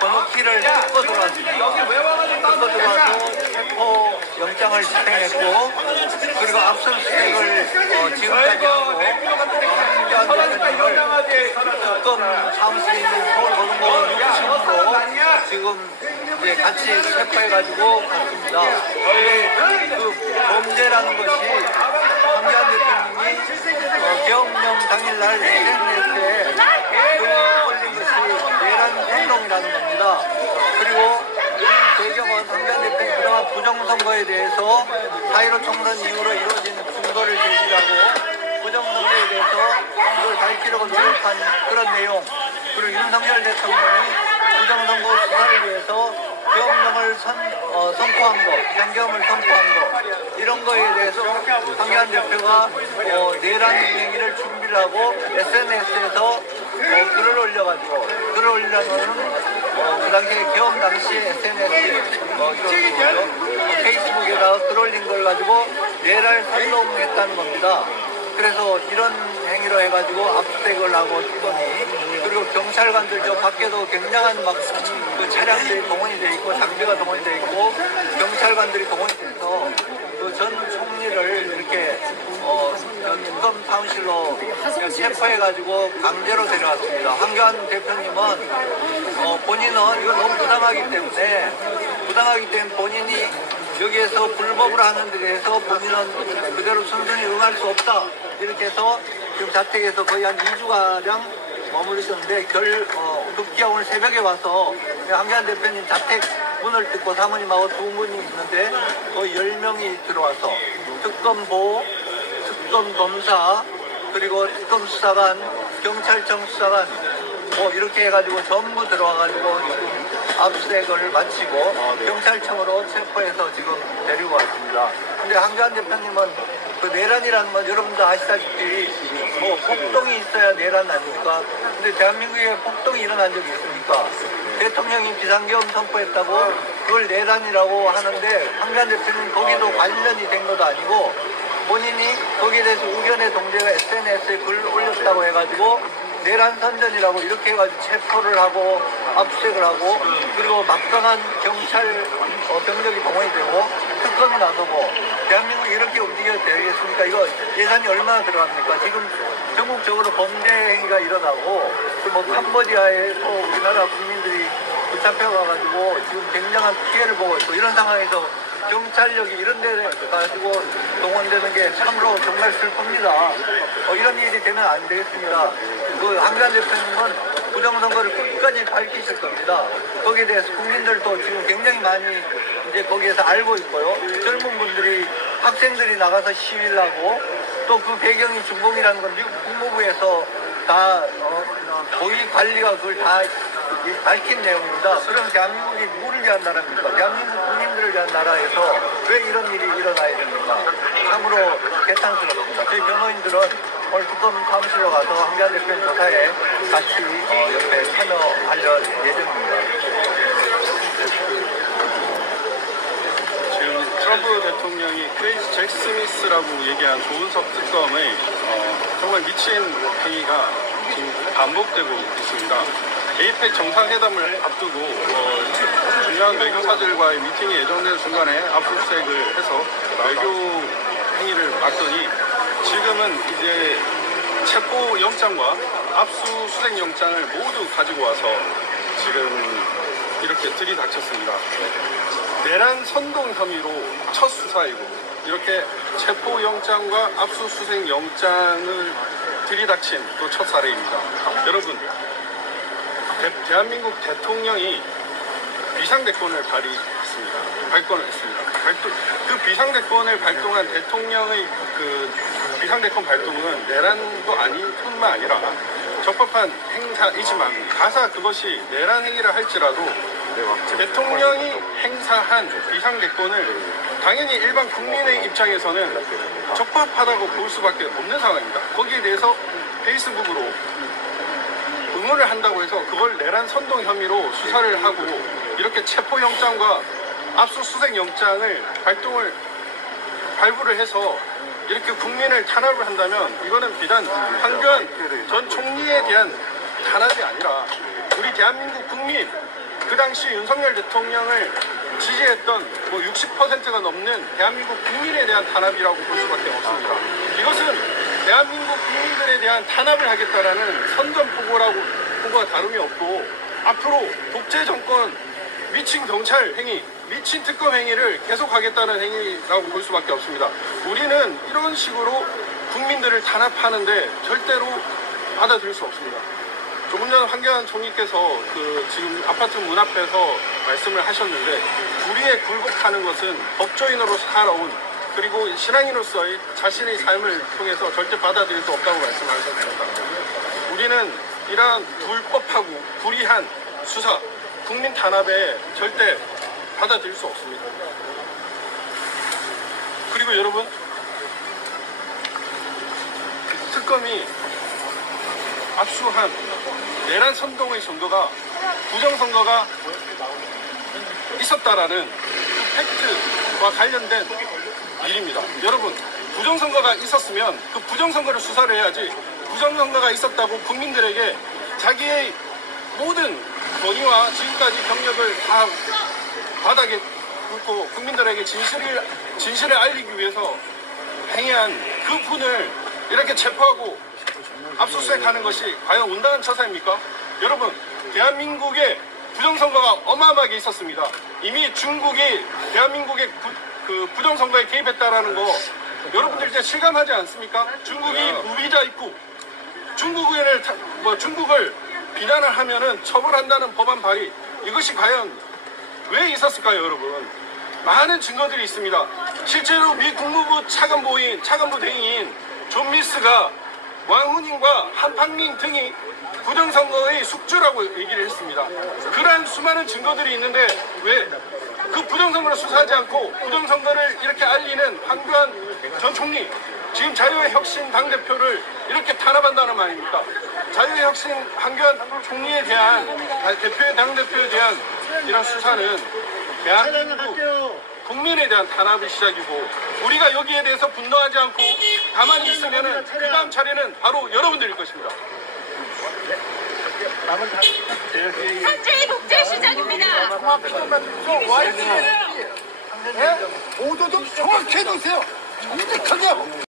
번호키를 뜯고 들어와서 체포 영장을 집행했고, 그리고 압수수색을 지금까지 하고 특검 사무실에 있는 서울고등법원 6층으로 지금 이제 같이 체포해가지고 갔습니다. 그 범죄라는 것이 황교안 대표님이 계엄령 당일날 SNS에 글 올린 것이 내란 행동이라는 겁니다. 그리고 이 배경은 황교안 대표님 그동안 부정선거에 대해서 4.15 총선 이후로 이루어진 증거를 제시하고 부정선거에 대해서 그걸 밝히려고 노력한 그런 내용, 그리고 윤석열 대통령이 부정선거 수사를 위해서 계엄령을 선포한 것, 비상계엄을 선포한 것, 이런 거에 대해서 황교안 대표가 내란 행위를 준비를 하고 SNS에서 글을 올려가지고, 글을 올리려면 그 당시에 계엄 당시에 SNS에 페이스북에다가 글 올린 걸 가지고 내란 선동했다는 겁니다. 그래서 이런 행위로 해가지고 압수수색을 하고 했더니, 그리고 경찰관들 저 밖에도 굉장한 그 차량들이 동원이 돼 있고 장비가 동원이 돼 있고 경찰관들이 동원이 돼서 그 전 총리를 이렇게 특검 사무실로 체포해가지고 강제로 데려왔습니다. 황교안 대표님은 본인은 이거 너무 부당하기 때문에 본인이 여기에서 불법을 하는 데 대해서 본인은 그대로 순순히 응할 수 없다, 이렇게 해서 지금 자택에서 거의 한 2주가량 머무르셨는데 급기야 오늘 새벽에 와서 황교안 대표님 자택 문을 뜯고 사모님하고 두 분이 있는데 거의 10명이 들어와서 특검 보호, 특검 검사, 그리고 특검 수사관, 경찰청 수사관 이렇게 해가지고 전부 들어와가지고 지금 압수수색을 마치고 경찰청으로 체포해서 지금 데리고 왔습니다. 근데 황교안 대표님은 그 내란이라는 건 여러분도 아시다시피 폭동이 있어야 내란 아닙니까? 근데 대한민국에 폭동이 일어난 적이 있습니까? 대통령이 비상계엄 선포했다고 그걸 내란이라고 하는데 황교안 대표님 거기도 관련이 된 것도 아니고 본인이 거기에 대해서 의견의 동제가 SNS에 글 올렸다고 해가지고 내란 선전이라고 이렇게 해가지고 체포를 하고 압수수색을 하고, 그리고 막강한 경찰 병력이 동원이 되고 특검이 나서고 대한민국이 이렇게 움직여도 되겠습니까? 이거 예산이 얼마나 들어갑니까? 지금 전국적으로 범죄 행위가 일어나고 캄보디아에서 우리나라 국민들이 붙잡혀가가지고 지금 굉장한 피해를 보고 있고, 이런 상황에서 경찰력이 이런 데 가지고 동원되는 게 참으로 정말 슬픕니다. 이런 일이 되면 안 되겠습니다. 그 황교안 대표님은 부정선거를 끝까지 밝히실 겁니다. 거기에 대해서 국민들도 지금 굉장히 많이 이제 거기에서 알고 있고요. 젊은 분들이, 학생들이 나가서 시위를 하고, 또 그 배경이 중공이라는 건 미국 국무부에서 다 고위 관리가 그걸 다 밝힌 내용입니다. 그럼 대한민국이 누구를 위한 나라입니까? 대한민국 국민들을 위한 나라에서 왜 이런 일이 일어나야 됩니까? 참으로 개탄스럽습니다. 저희 변호인들은 오늘 특검 사무실로 가서 황교안 대표님 조사에 같이 옆에 참여할 예정입니다. 지금 트럼프 대통령이 크레이지 잭 스미스라고 얘기한 조은석 특검의 정말 미친 행위가 지금 반복되고 있습니다. 에이펙 정상회담을 앞두고 중요한 외교사들과의 미팅이 예정된 순간에 압수수색을 해서 외교 행위를 막더니 지금은 이제 체포영장과 압수수색영장을 모두 가지고 와서 지금 이렇게 들이닥쳤습니다. 내란 선동 혐의로 첫 수사이고, 이렇게 체포영장과 압수수색영장을 들이닥친 또 첫 사례입니다. 여러분, 대한민국 대통령이 비상대권을 발권을 했습니다. 그 비상대권을 발동한 대통령의 그 비상대권 발동은 내란도 아닌 뿐만 아니라 적법한 행사이지만, 가사 그것이 내란 행위를 할지라도 대통령이 행사한 비상대권을 당연히 일반 국민의 입장에서는 적법하다고 볼 수밖에 없는 상황입니다. 거기에 대해서 페이스북으로 응원을 한다고 해서 그걸 내란 선동 혐의로 수사를 하고 이렇게 체포영장과 압수수색 영장을 발부를 해서 이렇게 국민을 탄압을 한다면 이거는 비단 황교안 전 총리에 대한 탄압이 아니라 우리 대한민국 국민, 그 당시 윤석열 대통령을 지지했던 60%가 넘는 대한민국 국민에 대한 탄압이라고 볼 수밖에 없습니다. 이것은 대한민국 국민들에 대한 탄압을 하겠다라는 선전포고가 다름이 없고, 앞으로 독재 정권, 미친 경찰 행위, 미친 특검 행위를 계속하겠다는 행위라고 볼 수밖에 없습니다. 우리는 이런 식으로 국민들을 탄압하는데 절대로 받아들일 수 없습니다. 조금 전 황교안 총리께서 지금 아파트 문 앞에서 말씀을 하셨는데, 우리의 굴복하는 것은 법조인으로 살아온, 그리고 신앙인으로서의 자신의 삶을 통해서 절대 받아들일 수 없다고 말씀하셨습니다. 우리는 이러한 불법하고 불의한 수사, 국민 탄압에 절대 받아들일 수 없습니다. 그리고 여러분, 특검이 압수한 내란 선동의 정도가 부정선거가 있었다라는 그 팩트와 관련된 일입니다. 여러분, 부정선거가 있었으면 그 부정선거를 수사를 해야지, 부정선거가 있었다고 국민들에게 자기의 모든 권위와 지금까지 경력을 다 바닥에 놓고 국민들에게 진실을 알리기 위해서 행해한 그 분을 이렇게 체포하고 압수수색하는 것이 과연 온당한 처사입니까? 여러분, 대한민국에 부정선거가 어마어마하게 있었습니다. 이미 중국이 대한민국의 부정선거에 개입했다라는 거 여러분들 이제 실감하지 않습니까? 중국이 무비자 입국, 중국을 비난을 하면은 처벌한다는 법안 발의, 이것이 과연 왜 있었을까요, 여러분? 많은 증거들이 있습니다. 실제로 미 국무부 차관부 대행인 존 미스가 왕후닝과 한팡민 등이 부정선거의 숙주라고 얘기를 했습니다. 그러한 수많은 증거들이 있는데 왜 그 부정선거를 수사하지 않고 부정선거를 이렇게 알리는 황교안 전 총리, 지금 자유의 혁신 당대표를 이렇게 탄압한다는 말입니까? 자유의 혁신 황교안 총리에 대한, 당대표에 대한 이런 수사는 대한민국 국민에 대한 탄압의 시작이고, 우리가 여기에 대해서 분노하지 않고 가만히 있으면은 그 다음 차례는 바로 여러분들일 것입니다. 산재의 독재 시작입니다. 보도 좀 정확히 해주세요. 정직하게.